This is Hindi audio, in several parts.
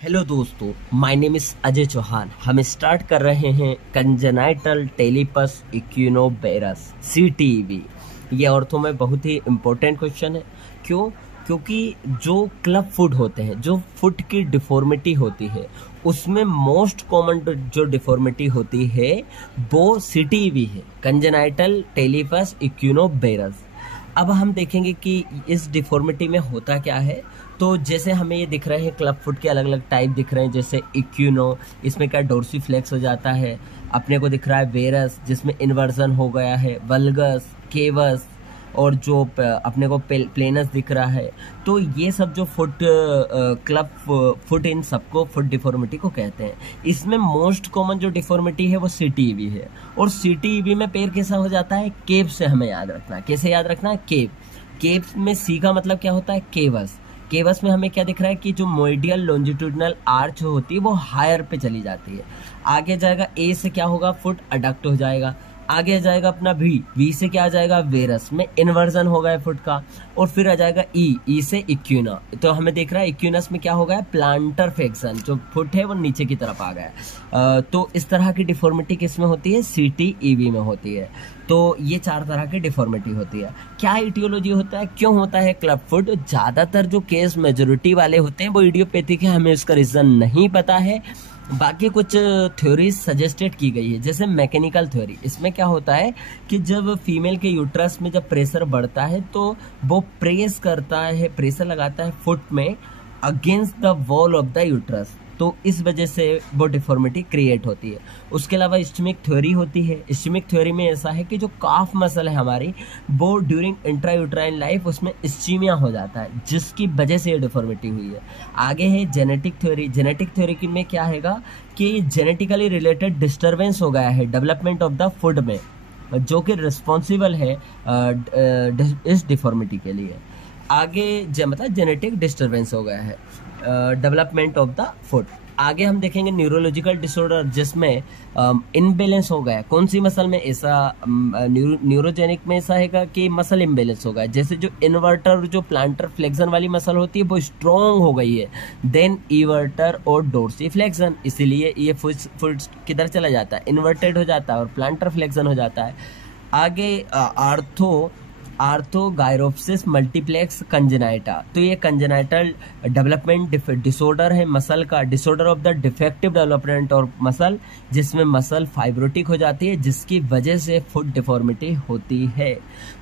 हेलो दोस्तों, my name is Ajay Chauhan. हम स्टार्ट कर रहे हैं कंजेनाइटल टेलिपस इक्विनोबेरस CTEV। ये ऑर्थो में बहुत ही इम्पोर्टेंट क्वेश्चन है। क्यों? क्योंकि जो क्लब फुट होते हैं, जो फुट की डिफॉर्मिटी होती है, उसमें मोस्ट कॉमन जो डिफॉर्मिटी होती है वो CTEV है, कंजेनाइटल टेलिपस इक्विनोबेरस। अब हम देखेंगे कि इस डिफॉर्मिटी में होता क्या है। तो जैसे हमें ये दिख रहे हैं क्लब फुट के अलग अलग टाइप दिख रहे हैं, जैसे इक्विनो, इसमें क्या डोर्सीफ्लेक्स हो जाता है। अपने को दिख रहा है वेरस, जिसमें इन्वर्जन हो गया है, वल्गस, केवस, और जो अपने को प्लेनस दिख रहा है। तो ये सब जो फुट क्लब फुट, इन सबको फुट डिफॉर्मिटी को कहते हैं। इसमें मोस्ट कॉमन जो डिफॉर्मिटी है वो CTEV है। और CTEV में पैर कैसा हो जाता है? केव से हमें याद रखना है। कैसे याद रखना है? केव। केव में C का मतलब क्या होता है? केवस। केवस में हमें क्या दिख रहा है कि जो मोइडियल लॉन्जिट्यूडिनल आर्च होती है वो हायर पे चली जाती है। आगे जाएगा A से क्या होगा? फुट अडक्ट हो जाएगा। आगे जाएगा अपना V से क्या आ जाएगा? वेरस में इन्वर्जन हो गया फुट का। और फिर आ जाएगा E से इक्विना। तो हमें देख रहा है इक्विनस में क्या हो गया? प्लांटर फ्लेक्शन, जो फुट है वो नीचे की तरफ आ गया। तो इस तरह की डिफॉर्मिटी किस में होती है? CTEV में होती है। तो ये 4 तरह की डिफॉर्मिटी होती है। क्या इटियोलॉजी होता है? क्यों होता है क्लब फुट? ज्यादातर जो केस मेजोरिटी वाले होते हैं वो इडियोपैथिक है, हमें उसका रीजन नहीं पता है। बाकी कुछ थ्योरीज सजेस्टेड की गई है, जैसे मैकेनिकल थ्योरी। इसमें क्या होता है कि जब फीमेल के यूट्रस में जब प्रेशर बढ़ता है तो वो प्रेस करता है, प्रेशर लगाता है फुट में against the wall of the uterus. तो इस वजह से वो डिफॉर्मिटी क्रिएट होती है। उसके अलावा इस्चमिक थ्योरी होती है। इस्चमिक थ्योरी में ऐसा है कि जो काफ मसल है हमारी, वो ड्यूरिंग इंट्रायूट्राइन लाइफ उसमें इस्चीमिया हो जाता है, जिसकी वजह से ये डिफॉर्मिटी हुई है। आगे है जेनेटिक थ्योरी। जेनेटिक थ्योरी में क्या हैगा कि जेनेटिकली रिलेटेड डिस्टर्बेंस हो गया है डेवलपमेंट ऑफ द फुट में, जो कि रिस्पॉन्सिबल है इस डिफॉर्मिटी के लिए। आगे मतलब जेनेटिक डिस्टर्बेंस हो गया है डेवलपमेंट ऑफ द फुट। आगे हम देखेंगे न्यूरोलॉजिकल डिसऑर्डर, जिसमें इनबैलेंस हो गया। कौन सी मसल में? ऐसा न्यूरोजेनिक में ऐसा है कि मसल इम्बेलेंस हो गया। जैसे जो इन्वर्टर, जो प्लांटर फ्लेक्शन वाली मसल होती है वो स्ट्रॉन्ग हो गई है, देन इवर्टर और डोर्सी फ्लेक्शन, इसीलिए ये फुट किधर चला जाता है? इन्वर्टेड हो जाता है और प्लांटर फ्लेक्शन हो जाता है। आगे आर्थोगायरोप्सिस मल्टीप्लेक्स कंजेनाइटा। तो ये कंजेनाइटल डेवलपमेंट डिसऑर्डर है मसल का, disorder of the defective development और मसल, जिसमें मसल फाइब्रोटिक हो जाती है, जिसकी वजह से फुट डिफॉर्मिटी होती है।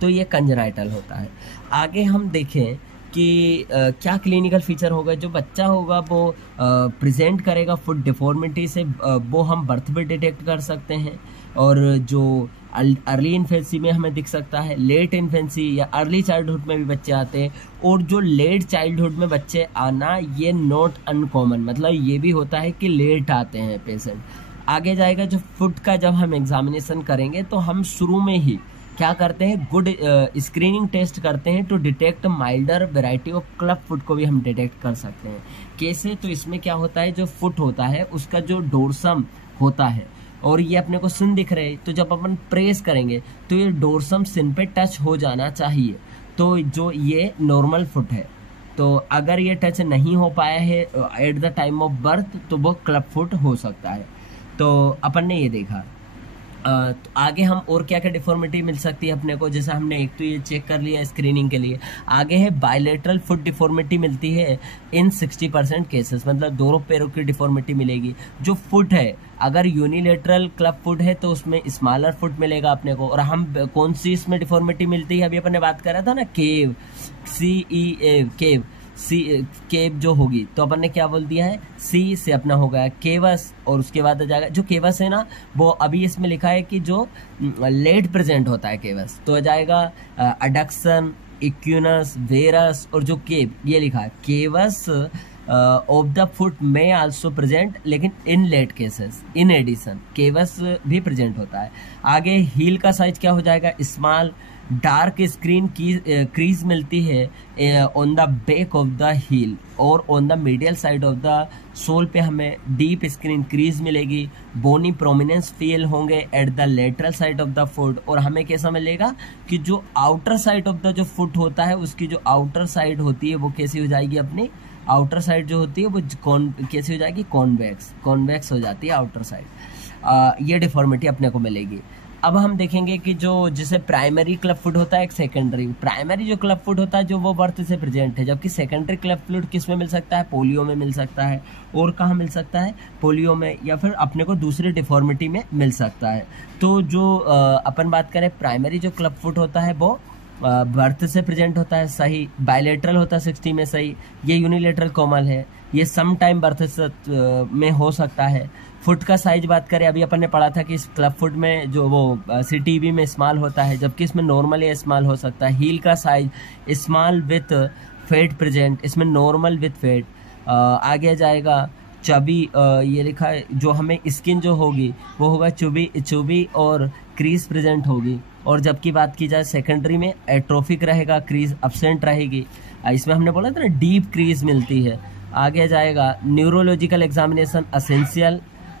तो ये कंजेनाइटल होता है। आगे हम देखें कि क्या क्लिनिकल फीचर होगा। जो बच्चा होगा वो प्रेजेंट करेगा फुट डिफॉर्मिटी से, वो हम बर्थ पे डिटेक्ट कर सकते हैं। और जो अर्ली इन्फेंसी में हमें दिख सकता है, लेट इन्फेंसी या अर्ली चाइल्डहुड में भी बच्चे आते हैं। और जो लेट चाइल्डहुड में बच्चे आना, ये नॉट अनकॉमन, मतलब ये भी होता है कि लेट आते हैं पेशेंट। आगे जाएगा जो फुट का, जब हम एग्जामिनेशन करेंगे तो हम शुरू में ही क्या करते हैं? गुड स्क्रीनिंग टेस्ट करते हैं to detect milder variety of club foot को भी हम डिटेक्ट कर सकते हैं। कैसे? तो इसमें क्या होता है, जो फुट होता है उसका जो डोर्सम होता है, और ये अपने को सिन दिख रहे हैं, तो जब अपन प्रेस करेंगे तो ये डोर्सम सिन पे टच हो जाना चाहिए। तो जो ये नॉर्मल फुट है, तो अगर ये टच नहीं हो पाया है at the time of birth, तो वो क्लब फुट हो सकता है। तो अपन ने ये देखा। तो आगे हम और क्या क्या डिफॉर्मिटी मिल सकती है अपने को, जैसे हमने एक तो ये चेक कर लिया स्क्रीनिंग के लिए। आगे है बायलेटरल फुट डिफॉर्मिटी मिलती है इन 60% केसेस, मतलब दोनों पैरों की डिफॉर्मिटी मिलेगी। जो फुट है, अगर यूनिलेटरल क्लब फुट है तो उसमें स्मॉलर फुट मिलेगा अपने को। और हम कौन सी इसमें डिफॉर्मिटी मिलती है, अभी अपन ने बात करा था ना, केव, CEA, केव, केव जो होगी, तो अपन ने क्या बोल दिया है? C से अपना हो गया केवस। और उसके बाद आ जाएगा जो केवस है ना, वो अभी इसमें लिखा है कि जो लेट प्रेजेंट होता है केवस, तो आ जाएगा अडक्शन, इक्विनस, वेरस। और जो केव, ये लिखा है केवस ऑफ द फुट में आल्सो प्रेजेंट, लेकिन इन लेट केसेस इन एडिशन केवस भी प्रेजेंट होता है। आगे हील का साइज क्या हो जाएगा? स्मॉल। डार्क स्क्रीन की क्रीज मिलती है on the back of the heel, और on the medial side of the sole पे हमें डीप स्क्रीन क्रीज मिलेगी। बोनी प्रोमिनेंस फील होंगे at the lateral side of the foot. और हमें कैसा मिलेगा कि जो आउटर साइड ऑफ द जो फुट होता है, उसकी जो आउटर साइड होती है वो कैसी हो जाएगी? अपनी आउटर साइड जो होती है वो कैसी हो जाएगी, कॉन्वेक्स हो जाती है आउटर साइड। ये डिफॉर्मिटी अपने को मिलेगी। अब हम देखेंगे कि जो जिसे प्राइमरी क्लब फुट होता है, एक सेकेंडरी। प्राइमरी जो क्लब फुट होता है जो वो बर्थ से प्रेजेंट है, जबकि सेकेंडरी क्लब फुट किस में मिल सकता है, पोलियो में मिल सकता है। और कहाँ मिल सकता है, पोलियो में, या फिर अपने को दूसरी डिफॉर्मिटी में मिल सकता है। तो जो अपन बात करें प्राइमरी जो क्लब फुट होता है वो बर्थ से प्रेजेंट होता है, सही। बायलेटरल होता है 60 में, सही। ये यूनिलेटरल कोमल है, ये सम टाइम बर्थ में हो सकता है। फुट का साइज बात करें, अभी अपन ने पढ़ा था कि इस क्लब फुट में जो वो CTB में स्मॉल होता है, जबकि इसमें नॉर्मली स्मॉल हो सकता है। हील का size small with fat present, इसमें नॉर्मल विथ फेट। आगे जाएगा चबी, ये लिखा है जो हमें स्किन जो होगी वो होगा चुबी और क्रीज प्रेजेंट होगी। और जबकि बात की जाए सेकेंडरी में एट्रोफिक रहेगा, क्रीज अब्सेंट रहेगी। इसमें हमने बोला था ना डीप क्रीज मिलती है। आगे जाएगा न्यूरोलॉजिकल एग्जामिनेशन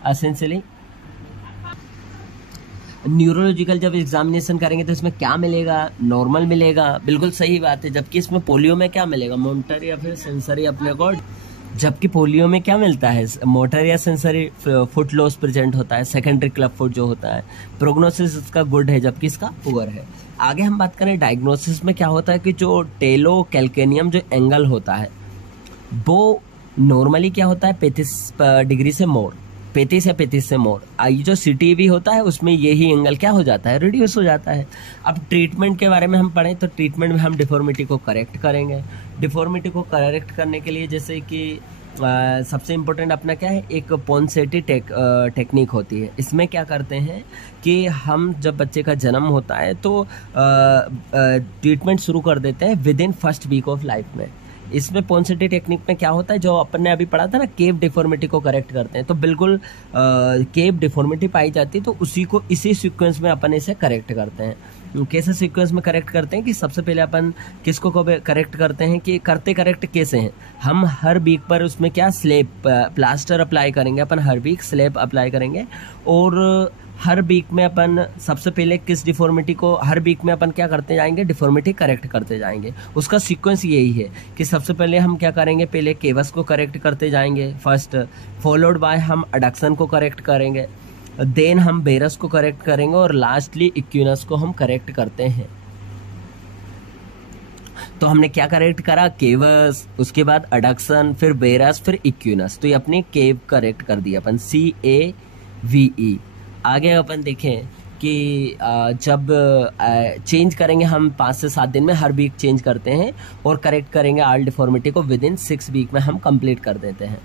असेंशियली न्यूरोलॉजिकल जब एग्जामिनेशन करेंगे तो इसमें क्या मिलेगा, नॉर्मल मिलेगा, बिल्कुल सही बात है। जबकि इसमें पोलियो में क्या मिलेगा, मोटर या फिर सेंसरी अपने को, जबकि पोलियो में क्या मिलता है, मोटर या सेंसरी फुट लॉस प्रेजेंट होता है, सेकेंडरी क्लब फुट जो होता है। प्रोग्नोसिस इसका गुड है जबकि इसका पुअर है। आगे हम बात करें डायग्नोसिस में क्या होता है कि जो टेलो कैल्केनियम जो एंगल होता है वो नॉर्मली क्या होता है 35 डिग्री से मोर, 35 या 35 से मोर। ये जो CTV होता है उसमें यही एंगल क्या हो जाता है, रिड्यूस हो जाता है। अब ट्रीटमेंट के बारे में हम पढ़ें तो ट्रीटमेंट में हम डिफॉर्मिटी को करेक्ट करेंगे। डिफॉर्मिटी को करेक्ट करने के लिए जैसे कि सबसे इम्पोर्टेंट अपना क्या है, एक पोंसेटी टेक्निक होती है। इसमें क्या करते हैं कि हम जब बच्चे का जन्म होता है तो ट्रीटमेंट शुरू कर देते हैं within first week of life में। इसमें पोंसेटी टेक्निक में क्या होता है, जो अपन ने अभी पढ़ा था ना, केव डिफॉर्मिटी को करेक्ट करते हैं। तो बिल्कुल केव डिफॉर्मिटी पाई जाती है तो इसी सीक्वेंस में अपन इसे करेक्ट करते हैं। कैसे सीक्वेंस में करेक्ट करते हैं कि सबसे पहले अपन किसको करेक्ट करते हैं कि करेक्ट कैसे हैं, हम हर वीक पर उसमें क्या स्लेब प्लास्टर अप्लाई करेंगे, अपन हर वीक स्लेब अप्लाई करेंगे। और हर वीक में अपन सबसे पहले किस डिफॉर्मिटी को, हर वीक में अपन क्या करते जाएंगे, डिफॉर्मिटी करेक्ट करते जाएंगे। उसका सीक्वेंस यही है कि सबसे पहले हम क्या करेंगे, पहले केवस को करेक्ट करते जाएंगे फर्स्ट, फॉलोड बाय हम एडक्शन को करेक्ट करेंगे, देन हम बेरस को करेक्ट करेंगे और लास्टली इक्विनस को हम करेक्ट करते हैं। तो हमने क्या करेक्ट करा, केवस, उसके बाद एडक्शन, फिर बेरस, फिर इक्विनस। तो ये अपने केव करेक्ट कर दिया अपन, CAVE। आगे अपन देखें कि जब चेंज करेंगे हम 5 से 7 दिन में, हर वीक चेंज करते हैं और करेक्ट करेंगे ऑल डिफॉर्मिटी को विद इन 6 वीक में हम कंप्लीट कर देते हैं।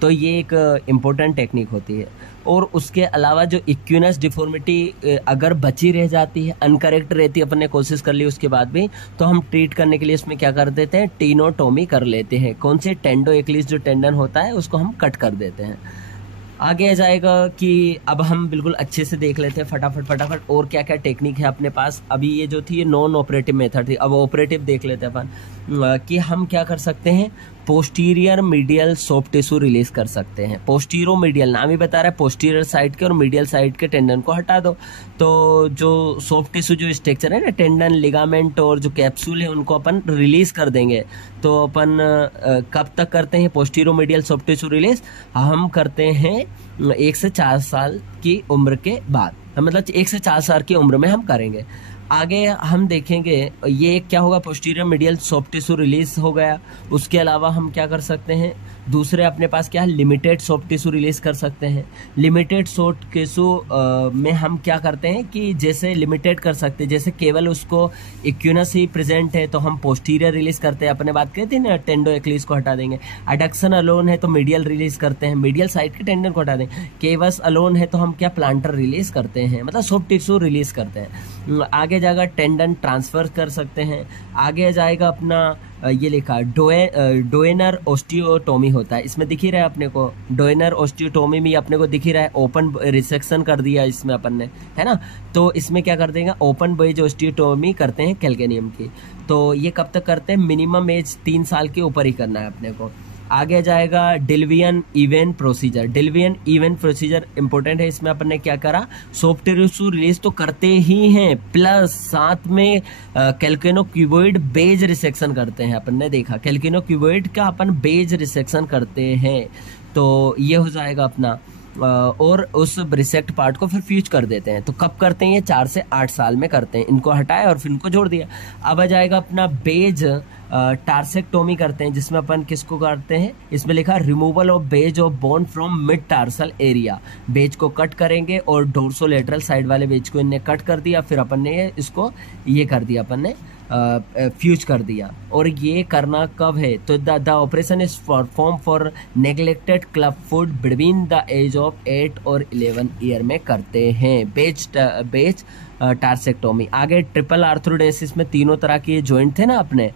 तो ये एक इम्पोर्टेंट टेक्निक होती है। और उसके अलावा जो इक्विनस डिफॉर्मिटी अगर बची रह जाती है, अनकरेक्ट रहती है, अपन ने कोशिश कर ली उसके बाद भी, तो हम ट्रीट करने के लिए इसमें क्या कर देते हैं, टीनोटोमी कर लेते हैं। कौन से, टेंडो एक्लिस जो टेंडन होता है उसको हम कट कर देते हैं। आगे आ जाएगा कि अब हम बिल्कुल अच्छे से देख लेते हैं फटाफट और क्या क्या टेक्निक है अपने पास। अभी ये जो थी ये नॉन ऑपरेटिव मेथड थी, अब ऑपरेटिव देख लेते हैं अपन कि हम क्या कर सकते हैं, posterior medial soft tissue release कर सकते हैं। पोस्टीरो मीडियल नाम ही बता रहा है, पोस्टीरियर साइड के और मीडियल साइड के टेंडन को हटा दो। तो जो सॉफ्ट टिश्यू जो स्ट्रक्चर है ना, टेंडन, लिगामेंट और जो कैप्सूल है, उनको अपन रिलीज कर देंगे। तो अपन कब तक करते हैं पोस्टीरो मीडियल सॉफ्ट टिश्यू रिलीज, हम करते हैं 1 से 4 साल की उम्र के बाद, मतलब 1 से 4 साल की उम्र में हम करेंगे। आगे हम देखेंगे ये क्या होगा, posterior medial soft tissue release हो गया। उसके अलावा हम क्या कर सकते हैं, दूसरे अपने पास क्या है, लिमिटेड सॉफ्ट टिश्यू रिलीज कर सकते हैं। लिमिटेड सॉफ्ट टिश्यू में हम क्या करते हैं कि जैसे लिमिटेड कर सकते हैं, जैसे केवल उसको इक्विनस ही प्रेजेंट है तो हम पोस्टीरियर रिलीज करते हैं, अपने बात कहते हैं ना, टेंडो एक्लिस को हटा देंगे। एडक्शन अलोन है तो मीडियल रिलीज करते हैं, मीडियल साइड के टेंडन को हटा देंगे। केवस अलोन है तो हम क्या, प्लांटर रिलीज करते हैं, मतलब सॉफ्ट टिश्यू रिलीज करते हैं। आगे जाएगा टेंडन ट्रांसफर कर सकते हैं। आगे जाएगा अपना ये लिखा डोएनर ऑस्टियोटोमी होता है, इसमें दिख ही रहा है अपने को, डोएनर ऑस्टियोटोमी में अपने को दिख ही रहा है, ओपन रिसेक्शन कर दिया इसमें अपन ने, है ना। तो इसमें क्या कर देंगे, ओपन बेज ऑस्टियोटोमी करते हैं कैल्केनियम की। तो ये कब तक करते हैं, मिनिमम एज 3 साल के ऊपर ही करना है अपने को। आगे जाएगा diluvian event procedure. Diluvian event procedure important है, इसमें अपन ने क्या करा, सॉफ्ट टिश्यू रिलीज तो करते ही हैं, प्लस साथ में कैल्केनो क्यूबॉइड बेज रिसेक्शन करते हैं। अपन ने देखा कैल्केनो क्यूबॉइड का अपन बेज रिसेक्शन करते हैं, तो ये हो जाएगा अपना और उस रिसेक्ट पार्ट को फिर फ्यूज कर देते हैं। तो कब करते हैं, ये 4 से 8 साल में करते हैं। इनको हटाया और फिर इनको जोड़ दिया। अब आ जाएगा अपना बेज टार्सेक्टोमी करते हैं, जिसमें अपन किसको करते हैं, इसमें लिखा removal of wedge of bone from mid tarsal area. Wedge को कट करेंगे और डोर्सोलेटरल साइड वाले बेज को इनने कट कर दिया, फिर अपन ने इसको ये कर दिया, अपन ने फ्यूज कर दिया। और ये करना कब है, तो the operation is perform for neglected club foot between the age of 8 और 11 ईयर में करते हैं बेज टार्सेक्टोमी। आगे ट्रिपल आर्थरोडेसिस में तीनों तरह के जॉइंट थे ना अपने,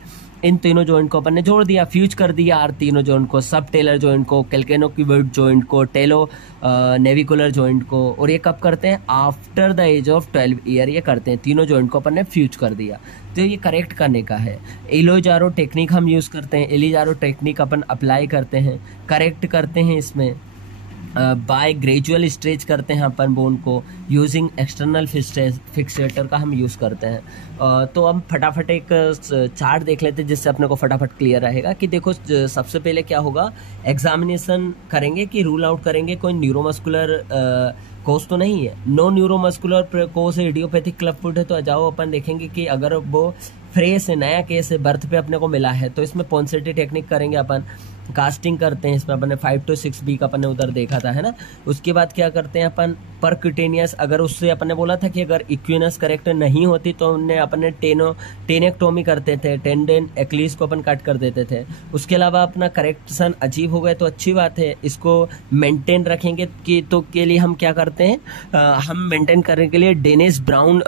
इन तीनों जॉइंट को अपन ने जोड़ दिया, फ्यूज कर दिया और तीनों जॉइंट को, सब टेलर जॉइंट को, कैल्केनो क्यूबॉइड जॉइंट को, टेलो नेविकुलर जॉइंट को। और ये कब करते हैं, after the age of 12 year ये करते हैं। तीनों जॉइंट को अपन ने फ्यूज कर दिया। तो ये करेक्ट करने का है। इलिजारो टेक्निक हम यूज करते हैं, इलिजारो टेक्निक अपन अप्लाई करते हैं, करेक्ट करते हैं इसमें। बाय ग्रेजुअल स्ट्रेच करते हैं अपन बोन को, यूजिंग एक्सटर्नल फिक्सेटर का हम यूज़ करते हैं। तो हम फटाफट एक चार्ट देख लेते हैं, जिससे अपने को फटाफट क्लियर रहेगा कि देखो सबसे पहले क्या होगा, एग्जामिनेशन करेंगे कि रूल आउट करेंगे कोई न्यूरोमस्कुलर कोर्स तो नहीं है। नो न्यूरोमस्कुलर कोर्स है, इडियोपैथिक क्लब फुट है, तो जाओ अपन देखेंगे कि अगर वो फ्रेश है, नया केस है, बर्थ पे अपने को मिला है, तो इसमें पॉन्सेटी टेक्निक करेंगे अपन, कास्टिंग करते हैं। इसमें अपन ने 5 to 6 बी का अपन ने उधर देखा था, है ना। उसके बाद क्या करते हैं अपन, परक्यूटेनियस, अगर उससे अपन ने बोला था कि अगर इक्विनस करेक्ट नहीं होती तो उनने अपन ने टेनेक्टोमी करते थे, टेंडन एक्लीस को अपन कट कर देते थे। उसके अलावा अपना करेक्शन अचीव हो गए तो अच्छी बात है, इसको मेंटेन रखेंगे कि तो के लिए हम क्या करते हैं, हम मेंटेन करने के लिए डेनिस ब्राउन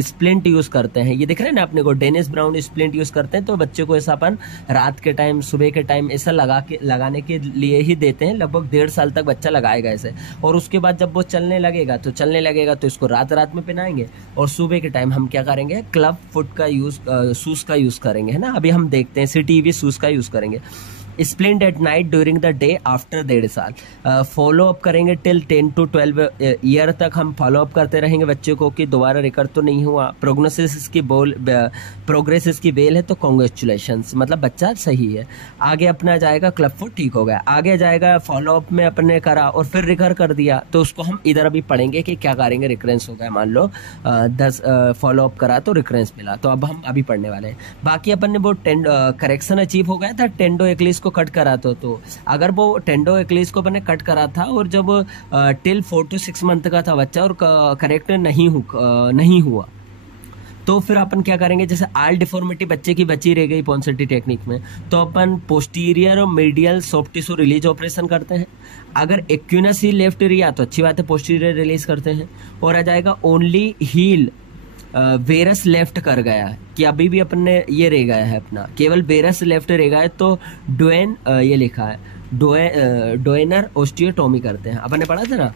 स्प्लिंट यूज करते हैं। ये दिख रहा है ना अपने को, डेनिस ब्राउन स्प्लिंट यूज करते हैं। तो बच्चे को ऐसा अपन रात के टाइम, सुबह के टाइम ऐसा लगाने के लिए ही देते हैं। लगभग 1.5 साल तक बच्चा लगाएगा ऐसे, और उसके बाद जब वो चलने लगेगा तो इसको रात रात में पहनाएंगे, और सुबह के टाइम हम क्या करेंगे, क्लब फुट का यूज, शूज का यूज करेंगे, है ना। अभी हम देखते हैं सिटीवी शूज का यूज करेंगे। Splint at night during the day after 1.5 साल। फॉलो अप करेंगे टिल 10 to 12 ईयर तक हम फॉलो अप करते रहेंगे बच्चे को कि दोबारा रिकर तो नहीं हुआ। प्रोग्नोसिस इसकी प्रोग्रेस इसकी बेल है, तो कॉन्ग्रेचुलेशंस, मतलब बच्चा सही है। आगे अपना जाएगा क्लब फुट ठीक हो गया, आगे जाएगा फॉलो अप में अपन ने करा और फिर रिकर कर दिया, तो उसको हम इधर अभी पढ़ेंगे कि क्या करेंगे। रिकरेंस हो गया, मान लो 10 फॉलो अप करा तो रिकरेंस मिला, तो अब हम अभी पढ़ने वाले हैं। बाकी अपन ने वो करेक्शन अचीव हो गया था, टेंडो एक्लीस को कट करा तो अगर वो टेंडो एक्लीस को मैंने कट करा था और जब टिल 4 to 6 मंथ का था बच्चा और करेक्ट नहीं हुआ, तो फिर अपन क्या करेंगे, जैसे आल डिफॉर्मिटी बच्चे की बची रह गई पॉन्सेटी टेक्निक में, तो अपन पोस्टीरियर और medial soft tissue release operation करते हैं। अगर एक्यूनस ही लेफ्ट रिया तो अच्छी बात है, पोस्टीरियर रिलीज करते हैं। और आ जाएगा ओनली हील वेरस लेफ्ट कर गया है, कि अभी भी अपन ने ये रह गया है अपना, केवल वेरस लेफ्ट रह गया है, तो डोएन ये लिखा है डोएनर ओस्टियोटोमी करते हैं। अपन ने पढ़ा था ना,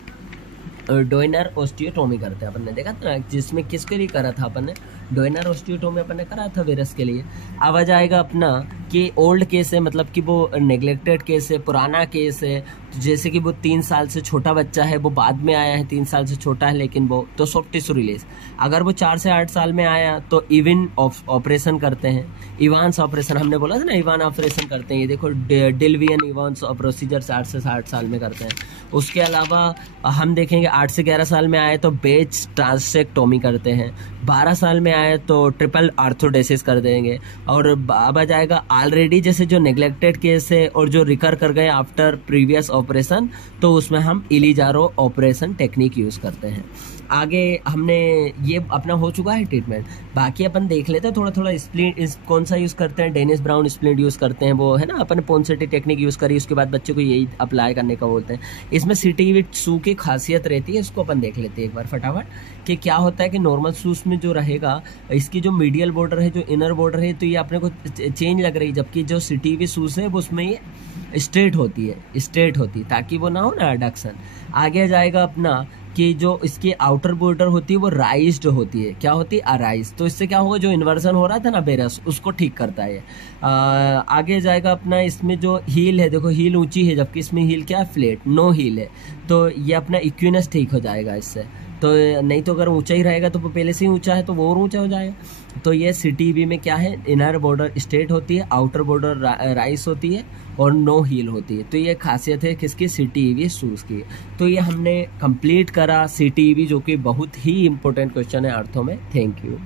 डोइनर ओस्टियोटोमी करते हैं, अपन ने देखा था ना, जिसमें किसके लिए करा था अपन ने, डोइनर ओस्टियोटोमी अपन ने करा था वेरस के लिए। अब आ जाएगा अपना कि ओल्ड केस है, मतलब कि वो नेग्लेक्टेड केस है, पुराना केस है, तो जैसे कि वो 3 साल से छोटा बच्चा है, वो बाद में आया है, 3 साल से छोटा है, लेकिन वो तो सॉफ्ट टिश्यू रिलीज। अगर वो 4 से 8 साल में आया तो इवन ऑपरेशन करते हैं, इवांस ऑपरेशन हमने बोला था ना, इवान ऑपरेशन करते हैं। ये देखो डिल्वियन इवांस प्रोसीजर 60 से 60 साल में करते हैं। उसके अलावा हम देखेंगे 8 से 11 साल में आए तो बेज ट्रांसेक्टोमी करते हैं, 12 साल में आए तो ट्रिपल आर्थोडेसिस कर देंगे। और अब आ जाएगा ऑलरेडी जैसे जो नेग्लेक्टेड केस है और जो रिकर कर गए आफ्टर प्रीवियस ऑपरेशन, तो उसमें हम इलिजारो ऑपरेशन टेक्निक यूज करते हैं। आगे हमने ये अपना हो चुका है ट्रीटमेंट, बाकी अपन देख लेते हैं थोड़ा स्प्लिंट कौन सा यूज करते हैं। डेनिस ब्राउन स्प्लिंट यूज करते हैं, वो है ना, अपन पॉन्सेटी टेक्निक यूज करी, उसके बाद बच्चे को यही अप्लाई करने का बोलते हैं। इसमें सिटी विथ शू की खासियत रहती है, इसको अपन देख लेते हैं एक बार फटाफट कि क्या होता है कि नॉर्मल शूज में जो रहेगा, इसकी जो मीडियल बॉर्डर है, जो इनर बॉर्डर है, तो ये अपने को चेंज लग रही है, जबकि जो सिटी विथ शूज है वो उसमें ये स्ट्रेट होती है ताकि वो ना हो ना एडक्शन। आगे जाएगा अपना कि जो इसकी आउटर बॉर्डर होती है वो राइज्ड होती है। क्या होती है? अराइज। तो इससे क्या होगा, जो इन्वर्जन हो रहा था ना बेरस, उसको ठीक करता है। आगे जाएगा अपना, इसमें जो हील है, देखो हील ऊंची है जबकि इसमें हील क्या है? फ्लैट, नो हील है। तो ये अपना इक्विनस ठीक हो जाएगा इससे। तो नहीं तो अगर ऊंचा ही रहेगा तो वो पहले से ही ऊंचा है तो वो और ऊंचा हो जाएगा। तो ये CTEV में क्या है, इनर बॉर्डर स्ट्रेट होती है, आउटर बॉर्डर राइस होती है और नो हील होती है। तो ये खासियत है किसकी? CTEV शूज की। तो ये हमने कंप्लीट करा CTEV, जो कि बहुत ही इंपॉर्टेंट क्वेश्चन है अर्थों में। Thank you.